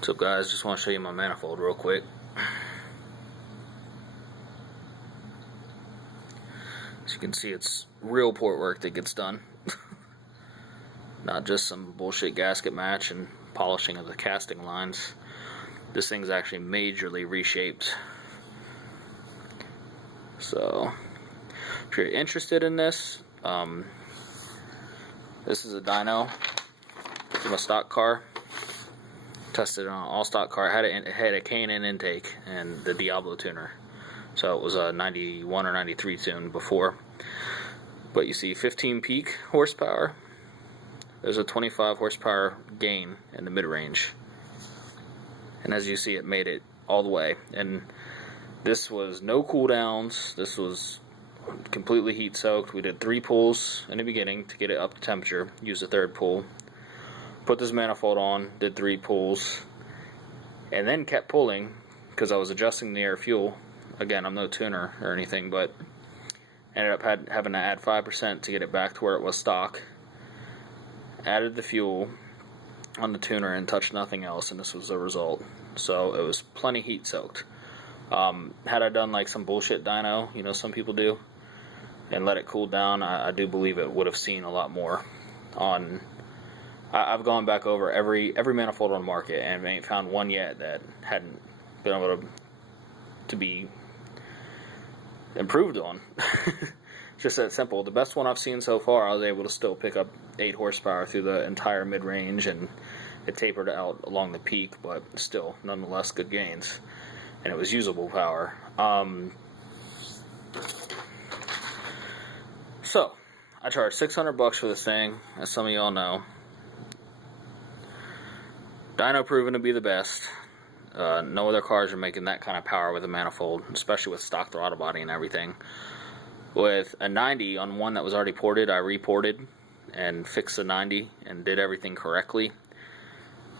What's up, guys? Just want to show you my manifold real quick. As you can see, it's real port work that gets done. Not just some bullshit gasket match and polishing of the casting lines. This thing's actually majorly reshaped. So, if you're interested in this, this is a dyno from a stock car. Tested it on an all stock car. It had a K&N intake and the Diablo tuner, so it was a 91 or 93 tune before. But you see 15 peak horsepower. There's a 25 horsepower gain in the mid-range, and as you see, it made it all the way. And this was no cooldowns. This was completely heat soaked. We did 3 pulls in the beginning to get it up to temperature. Used a 3rd pull. Put this manifold on, did 3 pulls, and then kept pulling because I was adjusting the air fuel. Again, I'm no tuner or anything, but ended up having to add 5% to get it back to where it was stock. Added the fuel on the tuner and touched nothing else, and this was the result. So it was plenty heat soaked. Had I done like some bullshit dyno, you know, some people do, and let it cool down, I do believe it would have seen a lot more. I've gone back over every manifold on the market and ain't found one yet that hadn't been able to be improved on. Just that simple. The best one I've seen so far, I was able to still pick up 8 horsepower through the entire mid-range, and it tapered out along the peak, but still, nonetheless, good gains. And it was usable power. So, I charged $600 for this thing, as some of y'all know. Dyno proven to be the best. No other cars are making that kind of power with a manifold, especially with stock throttle body and everything. With a 90 on one that was already ported, I reported and fixed the 90 and did everything correctly.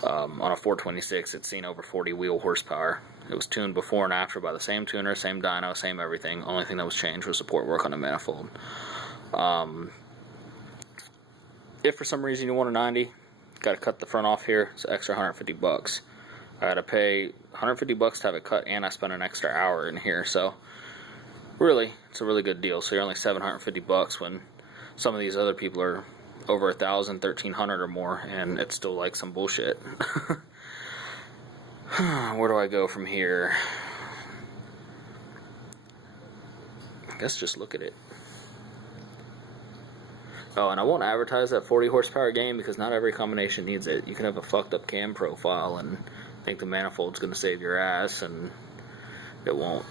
On a 426, it's seen over 40 wheel horsepower. It was tuned before and after by the same tuner, same dyno, same everything. Only thing that was changed was support work on the manifold. If for some reason you want a 90, got to cut the front off here. It's an extra $150. I had to pay $150 to have it cut, and I spent an extra hour in here. So really, it's a really good deal. So you're only $750 when some of these other people are over $1,000, $1,300 or more, and it's still like some bullshit. Where do I go from here? I guess just look at it. Oh, and I won't advertise that 40 horsepower gain because not every combination needs it. You can have a fucked up cam profile and think the manifold's going to save your ass, and it won't.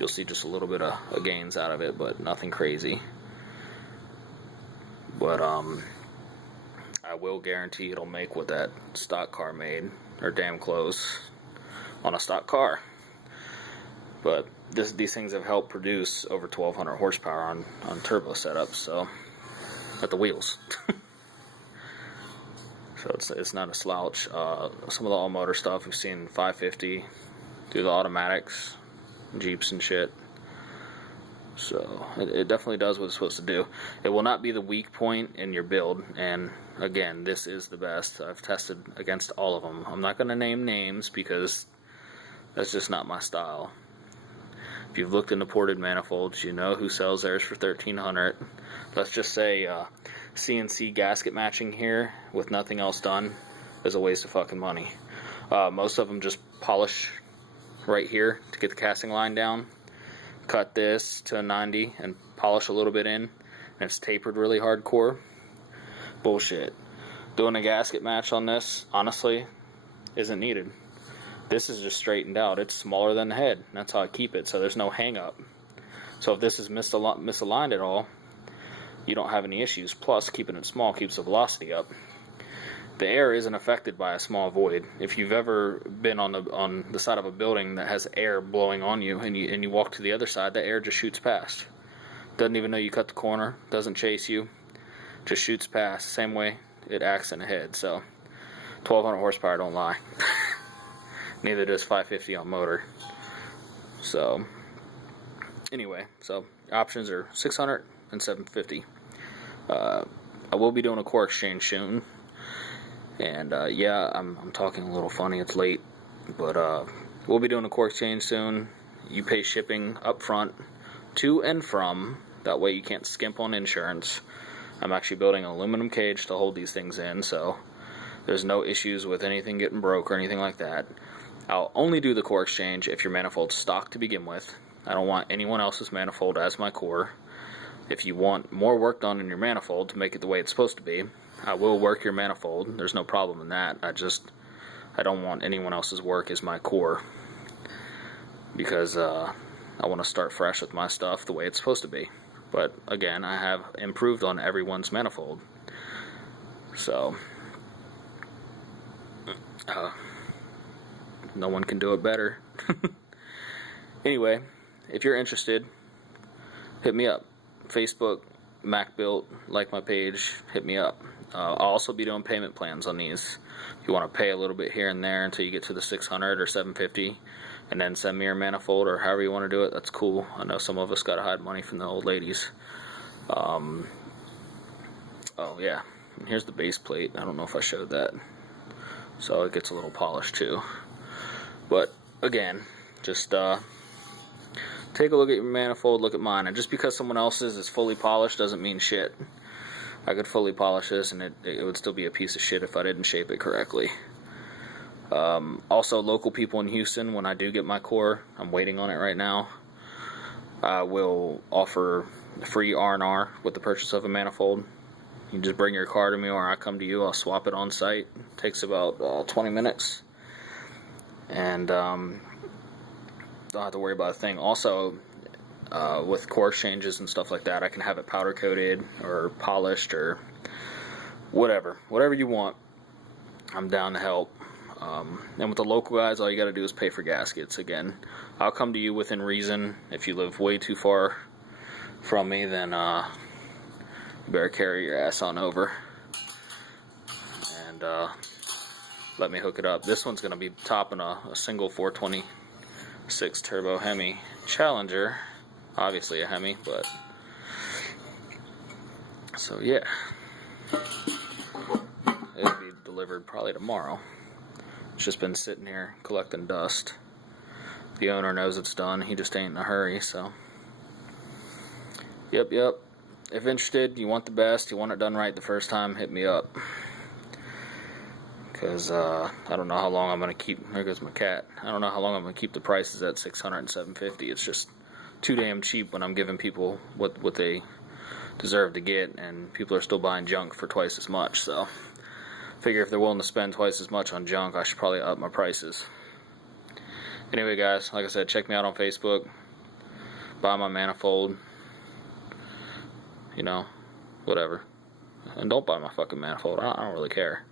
You'll see just a little bit of gains out of it, but nothing crazy. But I will guarantee it'll make what that stock car made, or damn close, on a stock car. But these things have helped produce over 1,200 horsepower on turbo setups, so at the wheels. So it's not a slouch. Some of the all-motor stuff we've seen 550 through the automatics, Jeeps and shit. So it definitely does what it's supposed to do. It will not be the weak point in your build, and again, this is the best. I've tested against all of them. I'm not going to name names because that's just not my style. If you've looked into ported manifolds, you know who sells theirs for $1,300. Let's just say CNC gasket matching here with nothing else done is a waste of fucking money. Most of them just polish right here to get the casting line down, cut this to a 90 and polish a little bit in, and it's tapered really hardcore. Bullshit. Doing a gasket match on this, honestly, isn't needed. This is just straightened out. It's smaller than the head. That's how I keep it, so there's no hang up. So if this is misaligned at all, you don't have any issues. Plus, keeping it small keeps the velocity up. The air isn't affected by a small void. If you've ever been on the side of a building that has air blowing on you, and you walk to the other side, the air just shoots past. Doesn't even know you cut the corner. Doesn't chase you. Just shoots past. Same way it acts in the head. So 1,200 horsepower don't lie. Neither does 550 on motor. So anyway, so options are 600 and 750. I will be doing a core exchange soon, And yeah, I'm talking a little funny, it's late, but we'll be doing a core exchange soon. You pay shipping up front to and from, that way you can't skimp on insurance. I'm actually building an aluminum cage to hold these things in, so there's no issues with anything getting broke or anything like that. I'll only do the core exchange if your manifold's stock to begin with. I don't want anyone else's manifold as my core. If you want more work done in your manifold to make it the way it's supposed to be, I will work your manifold. There's no problem in that. I don't want anyone else's work as my core, because I want to start fresh with my stuff the way it's supposed to be. But again, I have improved on everyone's manifold, so no one can do it better. Anyway, if you're interested, hit me up. Facebook, Mac Built, like my page, hit me up. I'll also be doing payment plans on these. If you want to pay a little bit here and there until you get to the 600 or 750, and then send me your manifold, or however you want to do it, that's cool. I know some of us got to hide money from the old ladies. Oh yeah, and here's the base plate. I don't know if I showed that. So it gets a little polished too. But again, just take a look at your manifold, look at mine, and just because someone else's is fully polished doesn't mean shit. I could fully polish this and it would still be a piece of shit if I didn't shape it correctly. Also, local people in Houston, when I do get my core, I'm waiting on it right now, I will offer free R&R with the purchase of a manifold. You just bring your car to me, or I come to you, I'll swap it on site. It takes about 20 minutes. And don't have to worry about a thing. Also, with core exchanges and stuff like that, I can have it powder coated or polished or whatever you want. I'm down to help. And with the local guys, all you got to do is pay for gaskets. Again, I'll come to you within reason. If you live way too far from me, then you better carry your ass on over and let me hook it up. This one's going to be topping a single 426 turbo Hemi Challenger. Obviously a Hemi, but so yeah, it'll be delivered probably tomorrow. It's just been sitting here collecting dust. The owner knows it's done, he just ain't in a hurry, so yep. If interested, you want the best, you want it done right the first time, hit me up. Because I don't know how long I'm going to keep, there goes my cat, I don't know how long I'm going to keep the prices at 600 and 750. It's just too damn cheap when I'm giving people what they deserve to get, and people are still buying junk for twice as much. So figure if they're willing to spend twice as much on junk, I should probably up my prices. Anyway guys, like I said, check me out on Facebook, buy my manifold, you know, whatever, and don't buy my fucking manifold. I don't really care.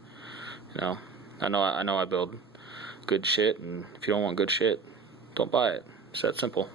You know, I know I build good shit, and if you don't want good shit, don't buy it. It's that simple.